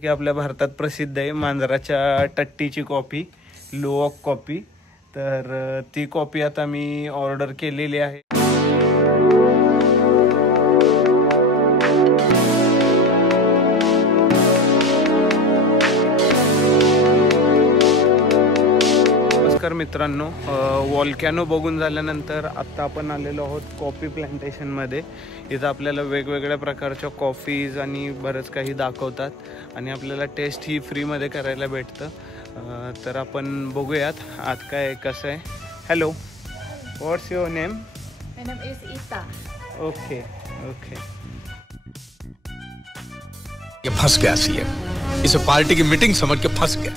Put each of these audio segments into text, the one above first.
की आपल्या भारतात प्रसिद्ध आहे मांजराच्या टट्टीची कॉफी, लोअक कॉफी. तर ती कॉफी आता मी ऑर्डर केलेली आहे. नमस्कार मित्रांनो, वॉल्कॅनो बघून झाल्यानंतर आत्ता आपण आलेलो आहोत कॉफी प्लांटेशनमध्ये. इथं आपल्याला वेगवेगळ्या प्रकारच्या कॉफीज आणि बरंच काही दाखवतात आणि आपल्याला टेस्ट ही फ्रीमध्ये करायला भेटतं. तर आपण बघूयात आत काय कसं आहे. Hello, what's your name? My name is Ita. Okay okay. ये फंस गया सीएम, इसे पार्टी की मीटिंग समझ के फंस गया.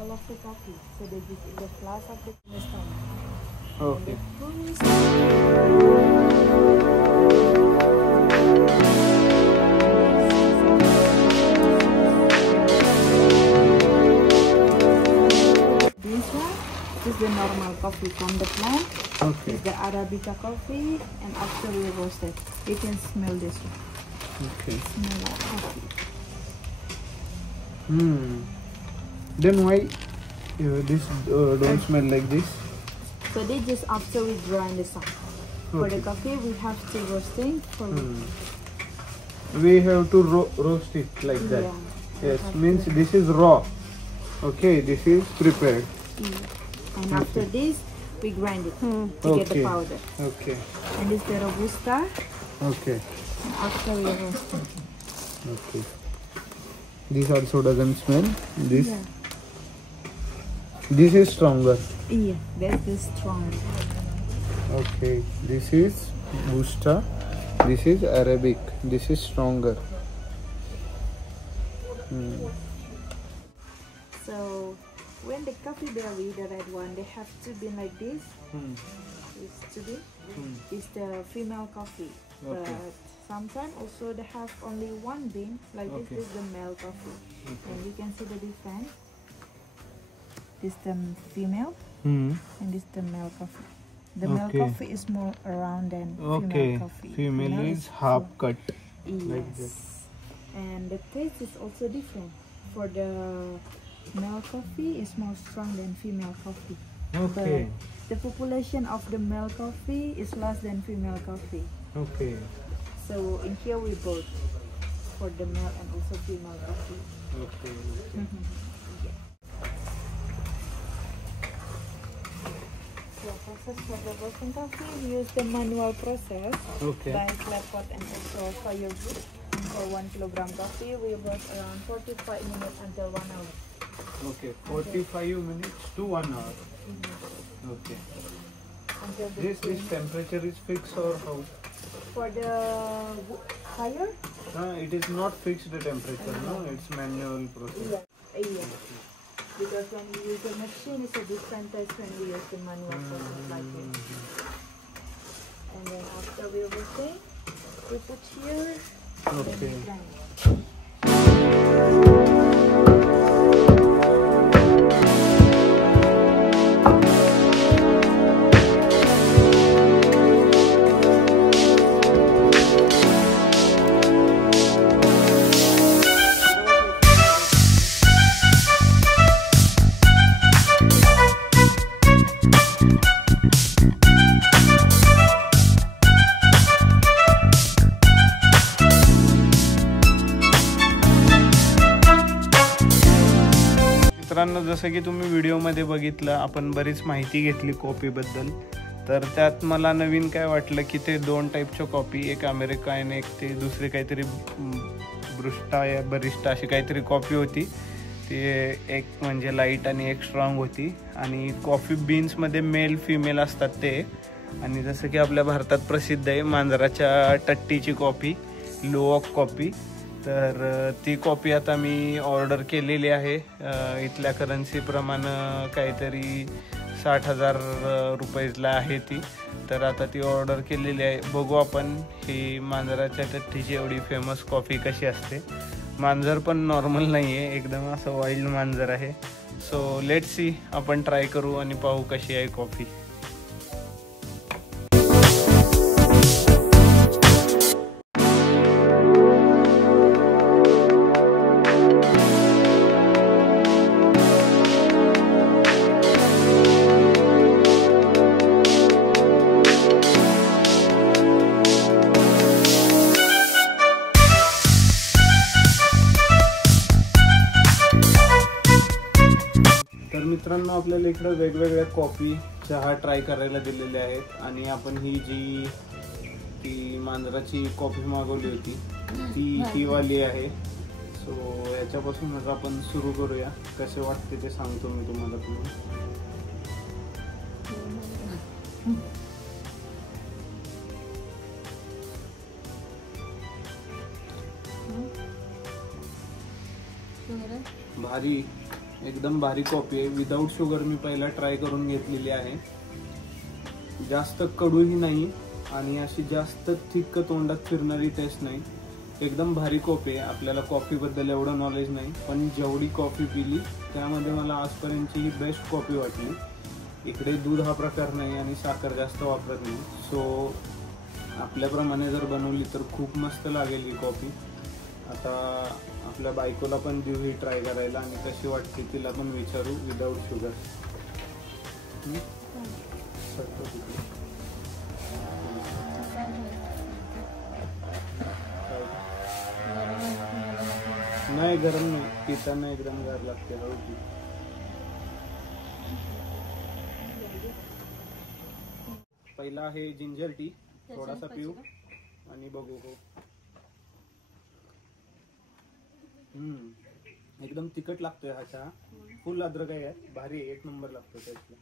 All of the coffee, so they give you the flask of the stomach. Okay. This one is the normal coffee from the plant. Okay. It's the Arabica coffee, and after we roast it, you can smell this one. Okay. Smell like coffee. Then why this don't smell like this? So they just after we grind this up. For the coffee, we have to roasting for We have to roast it like that. Yeah. Yes, means this is raw. Okay, this is prepared. Yeah. And after this, we grind it to get the powder. Okay. And this the Robusta. Okay. And after we roast it. Okay. This also doesn't smell. This. Yeah. This is stronger. Yeah, that's the strong. Okay. This is Busta. This is Arabic. This is stronger. So when the coffee berry, the red one, they have to be like this. It's to be. It's the female coffee. Okay. But sometimes also they have only one bean. Like Okay. this is the male coffee, and you can see the difference. This the female, and this the male coffee. The male Okay. coffee is more round than Okay. female coffee. Female Male is half cut. Yes. like this. And the taste is also different. For the male coffee is more strong than female coffee. Okay. But the population of the male coffee is less than female coffee. Okay. So in here we both for the male and also female coffee. Okay. Yeah. So process for the roasting coffee, we use the manual process Okay. by clay pot and also firewood. For 1 kilogram coffee, we roast around 45 minutes until 1 hour. Okay. 45 minutes to 1 hour. Okay. Until the This temperature is fixed or how? for the fire? It is not fixed the temperature. No, it's manual process. Yeah. Because when we use the machine, it's a different taste when we use the manual process like this. And then after we roasting, we put here. And then we Okay. grind. मित्रांनो, जसं की तुम्ही व्हिडिओमध्ये बघितलं, आपण बरीच माहिती घेतली कॉफीबद्दल. तर त्यात मला नवीन काय वाटलं की ते 2 टाईपच्या कॉफी, एक अमेरिकन, एक ते दुसरी काहीतरी ब्रुस्टा या बरिस्टा अशी काहीतरी कॉफी होती. ती एक म्हणजे लाईट आणि एक स्ट्रॉंग होती. आणि कॉफी बीन्समध्ये मेल फिमेल असतात ते. आणि जसं की आपल्या भारतात प्रसिद्ध आहे मांजराच्या टट्टीची कॉफी, लोअक कॉफी. तर ती कॉफी आता मी ऑर्डर केलेली आहे. इथल्या करन्सीप्रमाणे काहीतरी 60,000 रुपयाला आहे ती. तर आता ती ऑर्डर केलेली आहे. बघू आपण ही मांजराच्या टट्टीची एवढी फेमस कॉफी कशी असते. मांजर पण नॉर्मल नाही आहे, एकदम असं वाईल्ड मांजर आहे. सो लेट्स सी, आपण ट्राय करू आणि पाहू कशी आहे कॉफी. तर मित्रांनो, आपल्याला इकडं वेगवेगळ्या कॉफी चहा ट्राय करायला दिलेले आहेत. आणि आपण ही जी ती मांजराची कॉफी मागवली होती ती वाली आहे. सो ह्याच्यापासूनच आपण सुरू करूया. कसे वाटते ते सांगतो मी तुम्हाला. भारी, एकदम भारी कॉफी आहे. विदाऊट शुगर मी पहिला ट्राय करून घेतलेली आहे. जास्त कडूही नाही आणि अशी जास्त थिक्क तोंडात फिरणारी टेस्ट नाही. एकदम भारी कॉफी आहे. आपल्याला कॉफीबद्दल एवढं नॉलेज नाही, पण जेवढी कॉफी पिली त्यामध्ये मला आजपर्यंतची ही बेस्ट कॉफी वाटली. इकडे दूध हा प्रकार नाही आणि साखर जास्त वापरत नाही. सो आपल्याप्रमाणे जर बनवली तर खूप मस्त लागेल ही कॉफी. आता आपल्या बायकोला पण देऊ ही ट्राय करायला आणि कशी वाटते तिला पण विचारू विदाऊट शुगर. नाही, गरम नाही, पिताना एकदम गार लागते. पहिला आहे जिंजर टी, थोडासा पिऊ आणि बघू. हो, एकदम तिखट लागतोय हा चहा. फुल अद्रक आहे, भारी आहे, 1 नंबर लागतो त्यातला.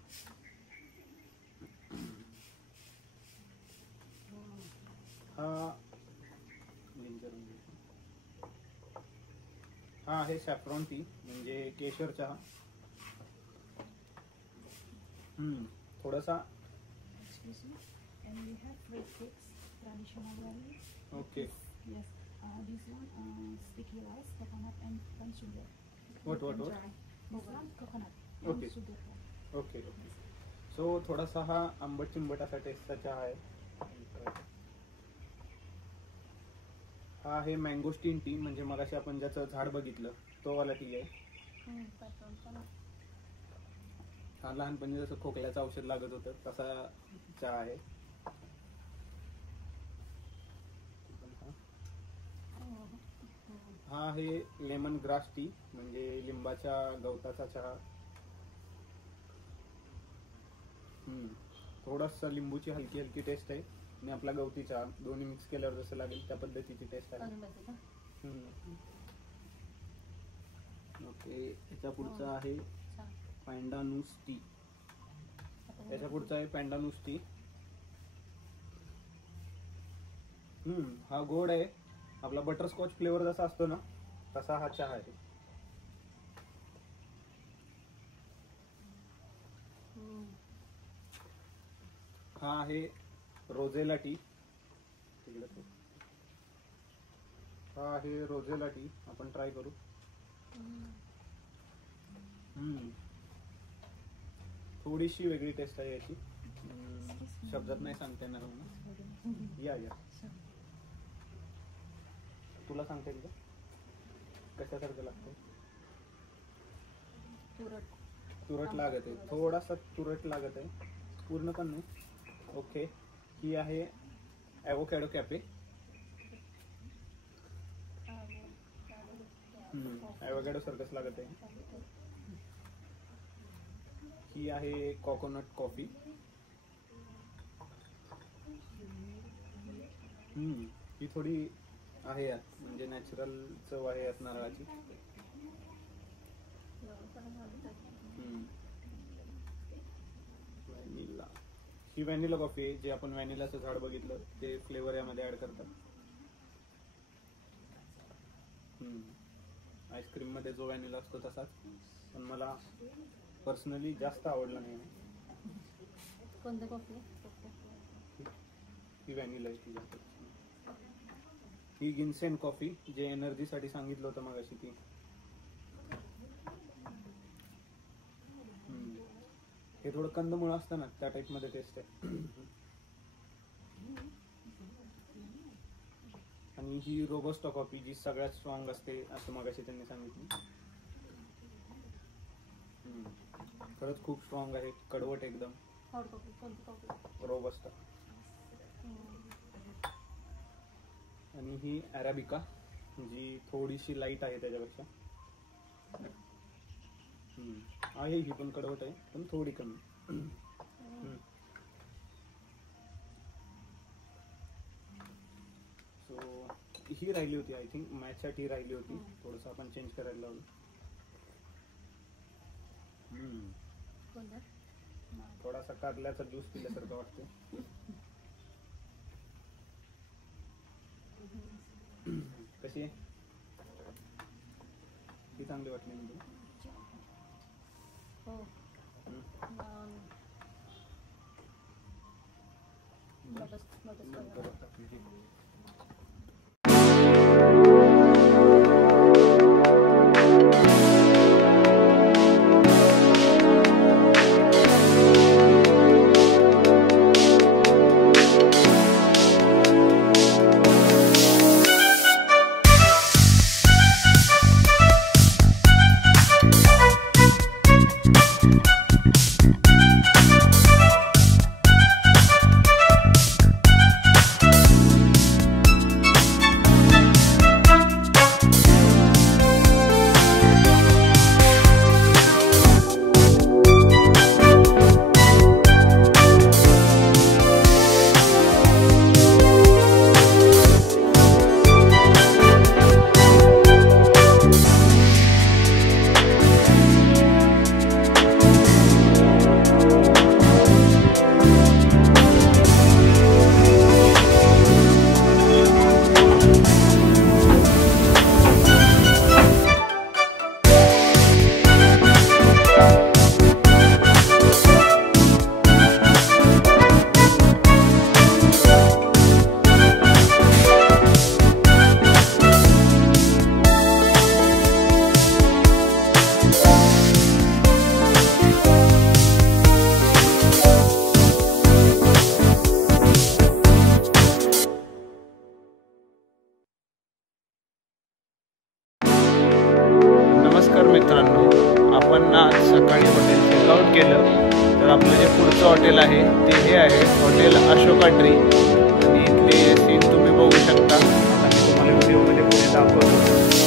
हा आहे सॅफ्रॉन टी, म्हणजे केशर चहा. थोडासा okay. This one sticky rice, coconut and sugar. What? This one coconut Okay. and sugar. Okay. So थोडासा हा आंबट चिंबट असा टेस्टचा चहा आहे. हा आहे मँगोस्टीन टी, म्हणजे मगाशी आपण ज्याचं झाड बघितलं तो वाला टी आहे. हा लहानपणी जसं खोकल्याचं औषध लागत होतं तसा चहा आहे. हा आहे लेमन ग्रास टी, म्हणजे लिंबाच्या गवताचा चहा. थोडासा लिंबूची हलकी हलकी टेस्ट आहे आणि आपला गवती चहा, दोन्ही मिक्स केल्यावर जसं लागेल त्या पद्धतीची टेस्ट आहे. ओके. याच्या पुढचा आहे पॅन्डानूस टी. याच्या पुढचा आहे पॅन्डानूस टी. हा गोड आहे. आपला बटरस्कॉच फ्लेवर जसा असतो ना तसा हा चहा आहे. हा आहे रोझेला टी. हा आहे रोझेला टी, आपण ट्राय करू. थोडीशी वेगळी टेस्ट आहे याची, शब्दात नाही सांगता येणार म्हणून. या तुला सांगता येईल का कशासारखं लागतं? तुरट लागत आहे, थोडासा तुरट लागत आहे, पूर्ण पण नाही. ओके. ही आहे ॲवोकॅडो कॅफे. ॲवोकॅडो सारखंच लागत आहे. ही आहे कोकोनट कॉफी. ही थोडी आहे यात म्हणजे नॅचरल चव आहे यात नारळाची. व्हॅनिला, ही व्हॅनिला कॉफी आहे. जे आपण व्हॅनिलाचं झाड बघितलं ते फ्लेवर यामध्ये ऍड करतात. आईस्क्रीम मध्ये जो व्हॅनिला असतो तसाच, पण मला पर्सनली जास्त आवडला नाही. कोणती कॉफी? ही व्हॅनिला आहे. ही गिन्सेन कॉफी जे एनर्जी साठी सांगितलं होतं मगाशी ती. हे थोडं कंदमुळ असतं ना त्या टाइप मध्ये टेस्ट आहे. आणि ही रोबस्टा कॉफी जी सगळ्यात स्ट्रॉंग असते असं मगाशी त्यांनी सांगितलं. खरंच खूप स्ट्रॉंग आहे, कडवट एकदम. रोबस्टा. आणि ही अरेबिका जी थोडीशी लाईट आहे त्याच्यापेक्षा. आहे ही पण कडवट आहे पण थोडी कमी. सो ही राहिली होती, आय थिंक मॅचा टी राहिली होती. थोडस आपण चेंज करायला लावलं. थोडासा कारल्याचा ज्यूस पिल्यासारखं वाटतं. कशी आहे ही? चांगली वाटली म्हणजे. मित्रांनो, आपण आज सकाळी हॉटेल चेकआउट केलं तर आपलं जे पुढचं हॉटेल आहे ते हे आहे हॉटेल अशोका ट्री. आणि इथले सीन तुम्ही बघू शकता. आता मी तुम्हाला व्हिडिओमध्ये पुढे दाखवतो.